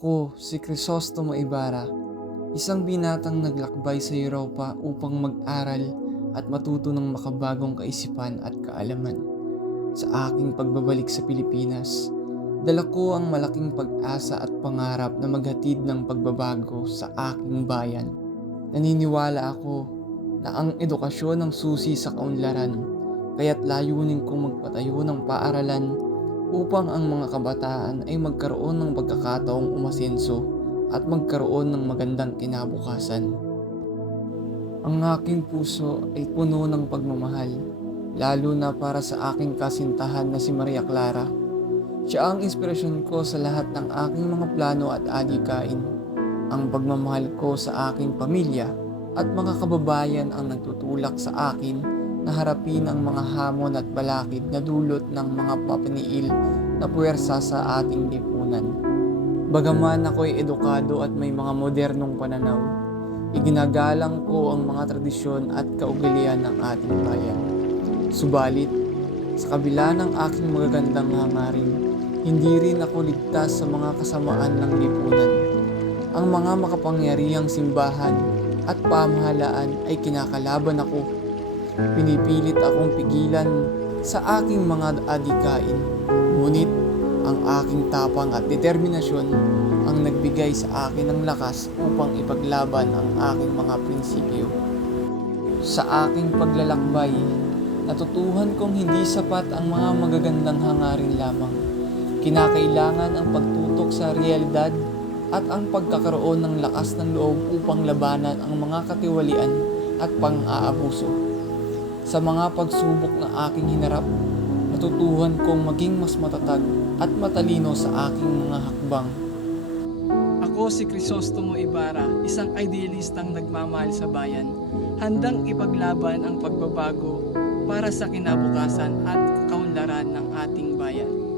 Ako, si Crisostomo Ibarra, isang binatang naglakbay sa Europa upang mag-aral at matuto ng makabagong kaisipan at kaalaman. Sa aking pagbabalik sa Pilipinas, dala ko ang malaking pag-asa at pangarap na maghatid ng pagbabago sa aking bayan. Naniniwala ako na ang edukasyon ang susi sa kaunlaran, kaya't layunin kong magpatayo ng paaralan upang ang mga kabataan ay magkaroon ng pagkakataong umasenso at magkaroon ng magandang kinabukasan. Ang aking puso ay puno ng pagmamahal, lalo na para sa aking kasintahan na si Maria Clara. Siya ang inspirasyon ko sa lahat ng aking mga plano at adikain. Ang pagmamahal ko sa aking pamilya at mga kababayan ang nagtutulak sa akin na harapin ang mga hamon at balakid na dulot ng mga papaniil na puwersa sa ating lipunan. Bagaman ako'y edukado at may mga modernong pananaw, iginagalang ko ang mga tradisyon at kaugalian ng ating bayan. Subalit, sa kabila ng aking magagandang hangarin, hindi rin ako ligtas sa mga kasamaan ng lipunan. Ang mga makapangyarihang simbahan at pamahalaan ay kinakalaban ako. Pinipilit akong pigilan sa aking mga adikain, ngunit ang aking tapang at determinasyon ang nagbigay sa akin ng lakas upang ipaglaban ang aking mga prinsipyo. Sa aking paglalakbay, natutuhan kong hindi sapat ang mga magagandang hangarin lamang. Kinakailangan ang pagtutok sa realidad at ang pagkakaroon ng lakas ng loob upang labanan ang mga katiwalian at pang-aabuso. Sa mga pagsubok na aking hinarap, natutuhan kong maging mas matatag at matalino sa aking mga hakbang. Ako si Crisostomo Ibarra, isang idealistang nagmamahal sa bayan, handang ipaglaban ang pagbabago para sa kinabukasan at kaunlaran ng ating bayan.